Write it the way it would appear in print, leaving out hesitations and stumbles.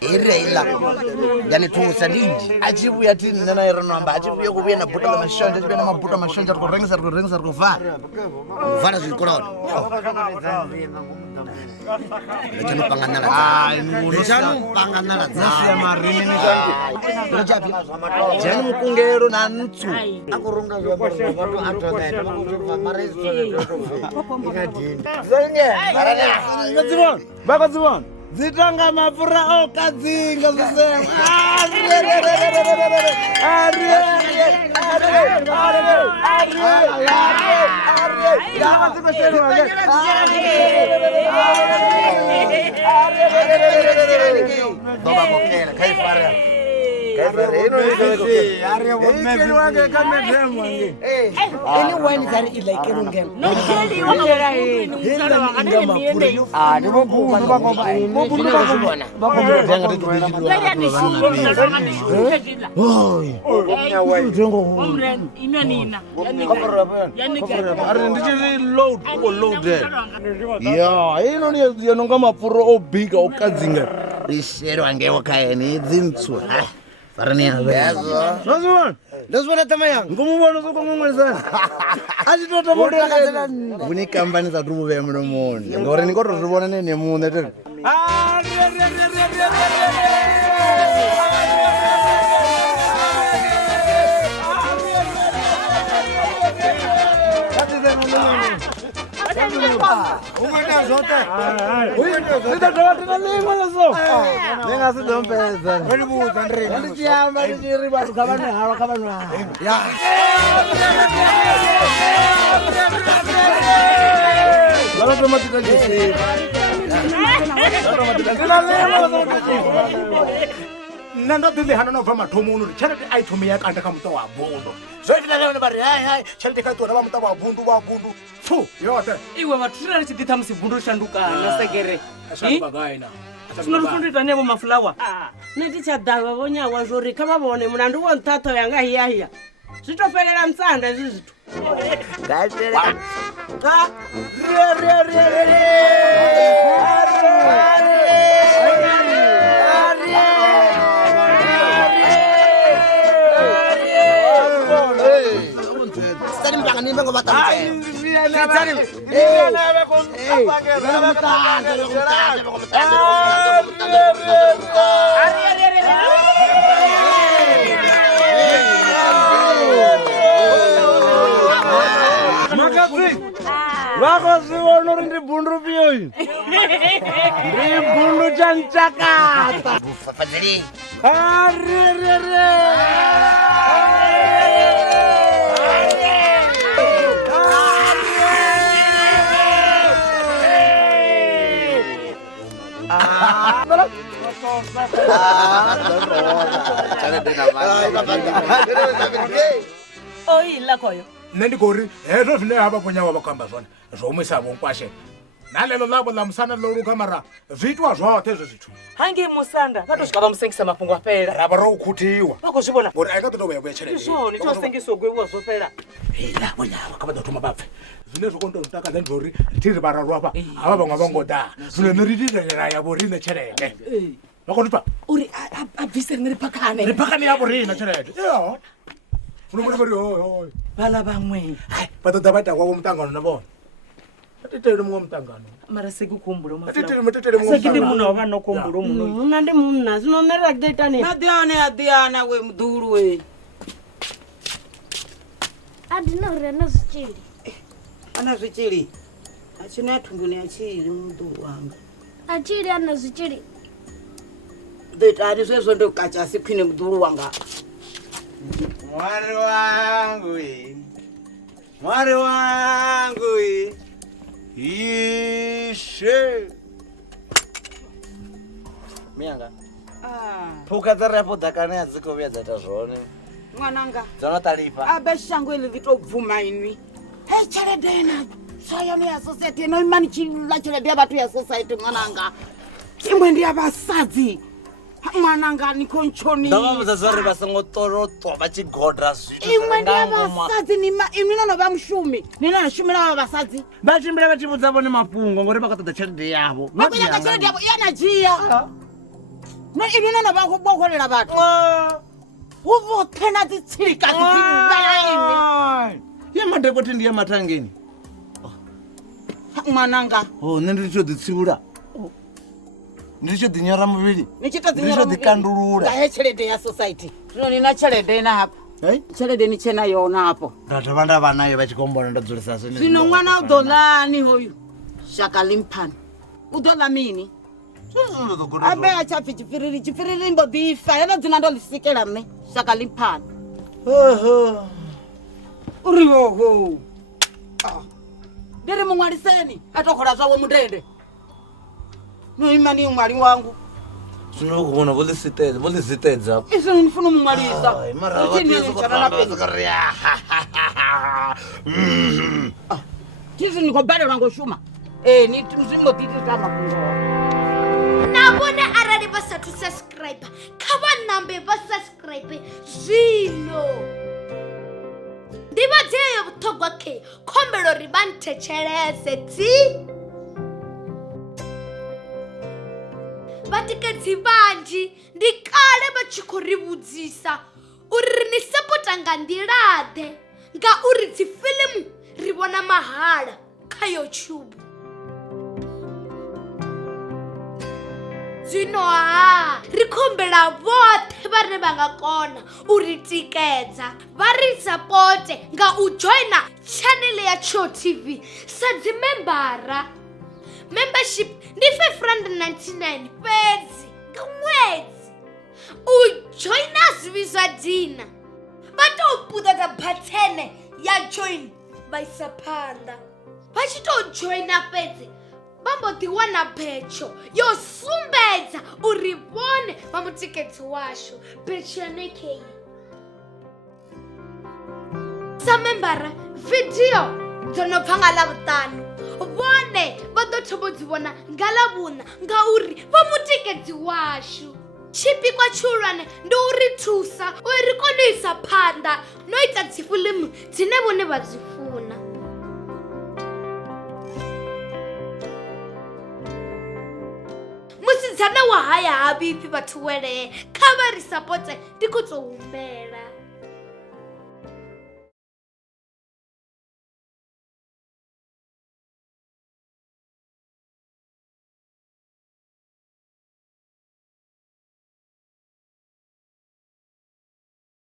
Irela yani tusadiji achibuya tini nana ironamba achibuya kubuya na buta la mashanja achibuya na mabuta mashanja kurengesa kuvara kuvara zvikolona Janu panganala za marini nikangi janu mukungero na ntsu akurunga zvabato atodeta marezi inadini zonye bakazibona zitanga mafura okadzinga zisema That's what I'm saying. We companies that do them no more. Or any got to run in the moon. Nando dile hano vama thomuno charity ai thomi ya kanda ka muta wa Bundu so ifina leo bari hai charity ka tora muta wa Bundu fu yote iwe vathira ri titha musi Bundu shanduka na segere bagaina sinofundita nebo mafulawa neti chadava vonyawa zori kama vone munandu wa nthatho yanga hiya zvitofelera mtsanda izvizvitu gashera Nimba ngobata Vako siwono ndi Bundu piyoyi. Ndi Bundu chanchakata. Fafadeli. Oi la koyo. Nendi gori, ezo zvine hapa ponya wabakamba zvona. Zvomwe sabo nkwashe. nalelo labo la musana loruka mara zviitwa zvote ezvo zvithu hange musanda vatosvika vamusengisa mafungo apera rava rokukhutiwa vakuzvibona ngori aikatotovuya kuya zvoni tosengiso gwewa zvopera yavo kabada kutoma babve zvine zvokondotakadza ndizvori tiri vararwa pa ava vamwe vangoda zvino niririrera yavo rine chereke vakondipa uri abvise rine ripakane yavo rina chereke unomunavari vala vamwe vatodza vaita kwavo mutangano navona atitele mumwe mutangano mara sekikumbuloseki munhu wavanokumburo muna ndi munna zvinomerera kutoitani adiana we mudhuru we andinourira nezvichiri ana zvichiri achina yatumbuni achiri mudhuru wanga achiri ana zvichiri ndoitani zvezvo ndokacha asikwine mudhuru wanga mwari wangu ishe mianga puka dzariapo dzakane adzikovuya dzata zvone mwananga dzanotaripa abe shango ili litobvuma inwi hei chelede ina sayani ya society inoimani chila chelede yavatu ya society mwananga imwe ndi yavasadzi mwananga nikonchoni ndavamuzazvari vasangotorotswa vachigodha zvitu imwe ndi yavasadzi imwi nonova mushumi ninonoshumira vava vasadzi vachimbira vachivudza vone mapungo ngori vakatodza chelede yavo vakunyanga chelede yavo iyanajiya imwi nonova kubokorera vatu uvotena dzitsirika dzidzivaya imwi yemadhekoti ndiye matangeni mwananga nendirichodzitsiura ndirichodhinyora muviri ndichodhikandurura gahe chelede ya society zvino nina chelede inapo chelede nichena yona apo ndatavanda vanayo vachikombona ndadzoresa zvino mwana udolani hoyu shakalimpani udola mini abe achapfi chipfiriri mbodifa yena dzina ndolisikela mne shakalimpani uriwoho ndiri mumwariseni atokhola zvawo mundende noimani umwari wangu zvinokuona volizitedza izvo ndifuna umumwarisa tizi nikobhalelwa ngoshuma nimotititamakungoa navone arali vasathu subscribe kha vanambe va subscribe zwino ndivhadzileyo vhuṱhogwa khe khombelo ri vha nthetshelese vatikedzi vanji ndi kale vha tshi khou ri vhudzisa uri ri ni sapota nga nḓilaḓe ngauri dzifilimu ri vhona mahala kha YouTube. Zwino ri khombela vhoṱhe vhane vha nga kona u ri tikedza vha ri sapote nga u joina channel ya Tsho TV sa dzimembara. Membership ndi R599 fhedzi nga ṅwedzi. U joina zwivhi zwa dina vha tou puṱedza bhathene ya join vha isa phanḓa. Vha tshi tou joina fhedzi vha mbo ḓi wana betsho yo sumbedza uri vhone vha mutikedzi washu. Betsho yanekei sa membara video dzo no bva nga Ḽavhuṱanu vhone vha ḓo thoma dzi vhona nga Ḽavhuṋa ngauri vha mutikedzi washu. Tshipikwa tshihulwane ndi u ri thusa uri ri kone u isa phanḓa no ita dzifilimu dzine vhone vha dzi funa. Musidzana wa haya ha vhipfi vhathu welee kha vha ri sapote ndi khou tou humbela.